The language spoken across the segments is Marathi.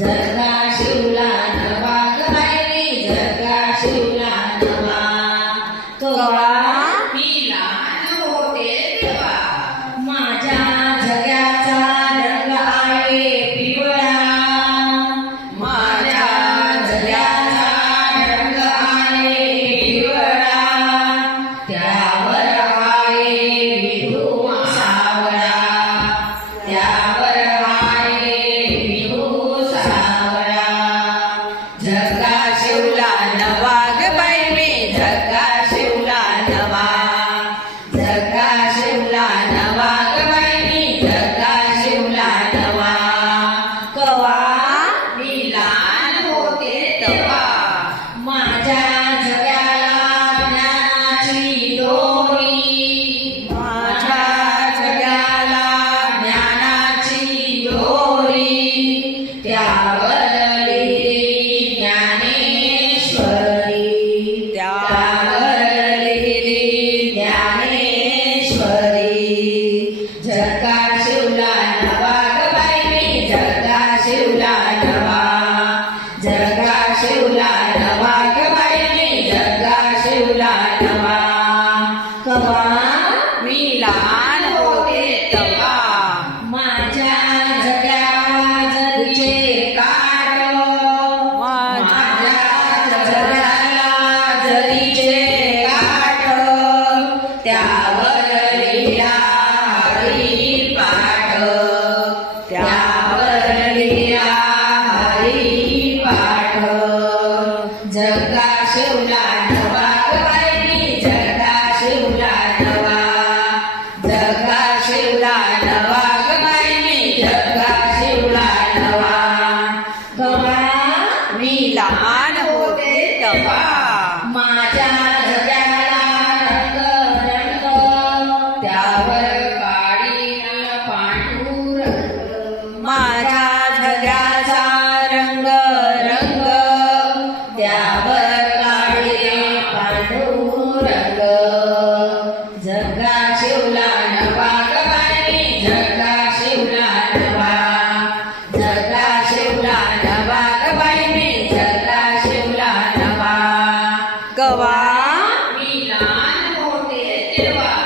जगा शिवला नवा ग बाई, जगा शिवला नवा. कवा मी लहान होते तेव्हा माझ्या जग्याचा रंग आहे पिवळा. माझ्या जग्याचा रंग आहे पिवळा. त्यावर आहे विठू सावळा. त्यावर आहे विठू सावळा. जगा शिवला नवा ग बाई मी, जगा शिवला नवा. जगा शिवला नवा ग बाई मी, जगा शिवला नवा. कवा मी लहान होते तेव्हा माझ्या जगाला ज्ञानाची दोरी. माझ्या जगाला ज्ञानाची दोरी. त्यावर लिहिली ज्ञानेश्वरी. त्यावर लिहिली ज्ञानेश्वरी. जगा शिवला नवा ग बाई मी, जगा शिवला नवा. जगा शिवला नवा ग बाई मी, जगा शिवला नवा. कवा मी लहान होते तेव्हा माझ्या जगाचे काठ. माझ्या जगाला जरीचे काठ. त्यावर लिहिला हरिपाठ. त्यावर लिहिला हरिपाठ. जगा शिवला नवा ग बाई मी, जगा शिवला नवा. जगा शिवला नवा ग बाई मी, जगा शिवला नवा. कवा मी लहान होते तेव्हा माझ्या जगाला रंग रंग. त्यावर काळी न पांढुरंग. माझ्या जगाचा रंग रंग. त्यावर काळी पांढुरंग. जगा शिवला नवा ग बाई मी, जगा शिवला नवा. जगा शिवला नवा ग बाई मी, जगा शिवला नवा. कवा मी लहान होते तेव्हा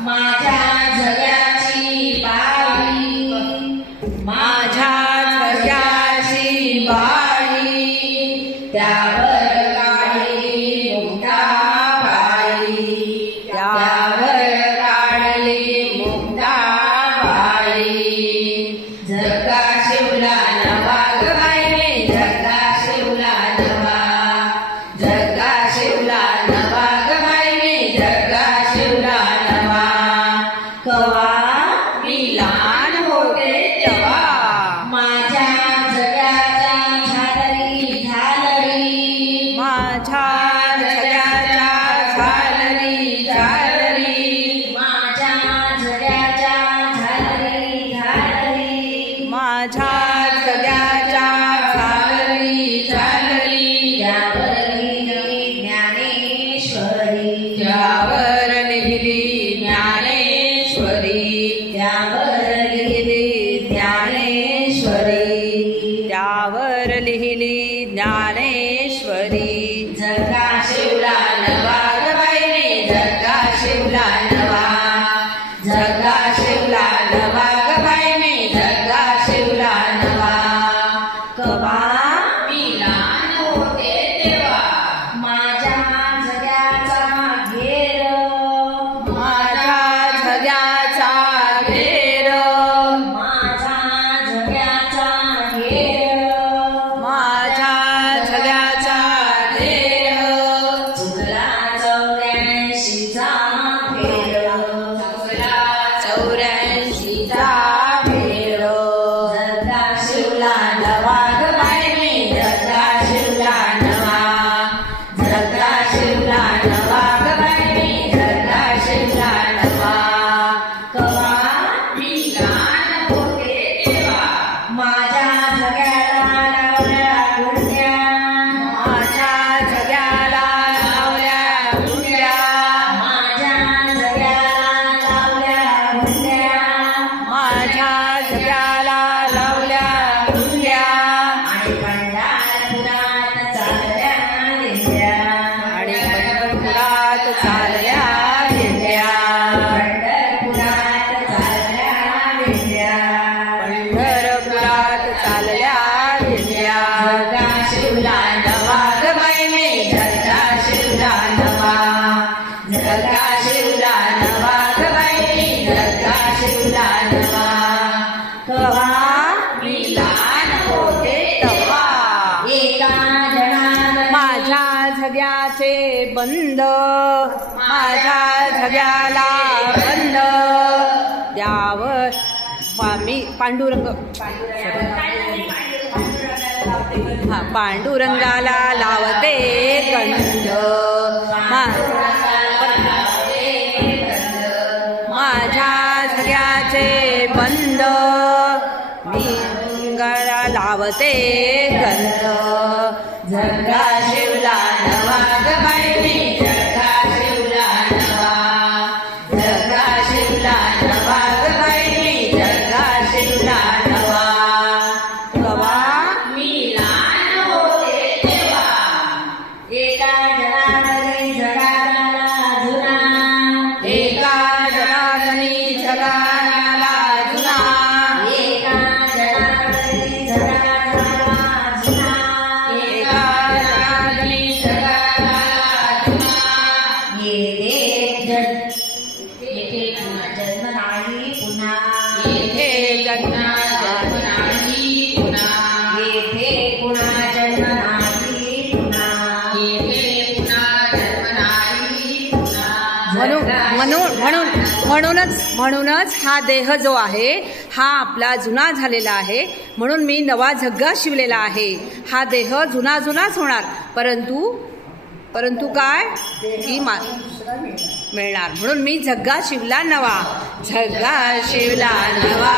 माझ्या जगाची बाई. माझ्या जगाची बाई. त्यावर काढली मुक्ताबाई. त्यावर काढली मुक्ताबाई. जगा शिवला नवा ग बाई मी, जगा शिवला नवा. जगा शिवला नवा ग बाई मी, जगा शिवला नवा. कवा मी लहान होते तेव्हा माझ्या जगाचा झालरी झालरी. माझ्या जगाच्या झालरी झालरी. माझ्या जगाच्या झालरी झालरी. माझ्या जगाच्या झालरी झालरी. त्यावर लिहिली ज्ञानेश्वरी. त्यावर लिहिली ज्ञानेश्वरी. त्यावर लिहिली ज्ञानेश्वरी. त्यावर लिहिली ज्ञानेश्वरी. जगा शिवला नवा ग बाई मी, जगा शिवला नवा. जगा शिवला नवा ग बाई मी, जगा शिवला नवा. कवा मी लहान होते तेव्हा माझ्या जगाचा घेर. माझ्या जगाचा घेर. माझ्या जगाचा घेर. माझ्या जगाचा घेर. चुकला 84चा फेर. चुकला 84चा फेर. जगा शिवला नवा ग बाई मी, जगा शिवला नवा. जगा शिवला नवा ग बाई मी, जगा शिवला नवा. कवा मी लहान होते तेव्हा माझ्या जगाला लावल्या गुंड्या. माझ्या जगाला लावल्या गुंड्या. माझ्या जगाला लावल्या गुंड्या. माझ्या जगाला लावल्या गुंड्या. चालल्या दिंड्या. झगा शिवला नवा ग बाई मी झगा शिवला नवा. झगा शिवला नवा ग बाई मी झगा शिवला नवा. कवा मी लहान होते तवा एका जणानं माझ्या झग्याचे बंद, माझ्या झग्याला बंद द्यावं मी पांडुरंग हा पांडुरंगाला लावते गंध. माझ्या झग्याचे बंद मी गळा लावते गंध. झगा शिवला नवा ग बाई मी झगा शिवला नवा. झगा शिवला नवा ग बाई मी झगा शिवला नवा. कवा मी लहान होते तेव्हा एका जनार्दनी झगाला जुना. एका जनार्दनी झगाला जुना. एका जनार्दनी झगाला जुना. एका जनार्दनी झगाला जुना. येथे जन्म नाही पुन्हा. येथे जन्म नाही पुन्हा. येथे पुन्हा जन्म नाही पुन्हा. येथे पुन्हा जन्म नाही पुन्हा. म्हणूनच हा देह जो आहे हा आपला जुना झालेला आहे. म्हणून मी नवा झग्गा शिवलेला आहे. हा देह जुना जुनाच होणार, परंतु काय की मिळणार. म्हणून मी झग्गा शिवला नवा. झग्गा शिवला नवा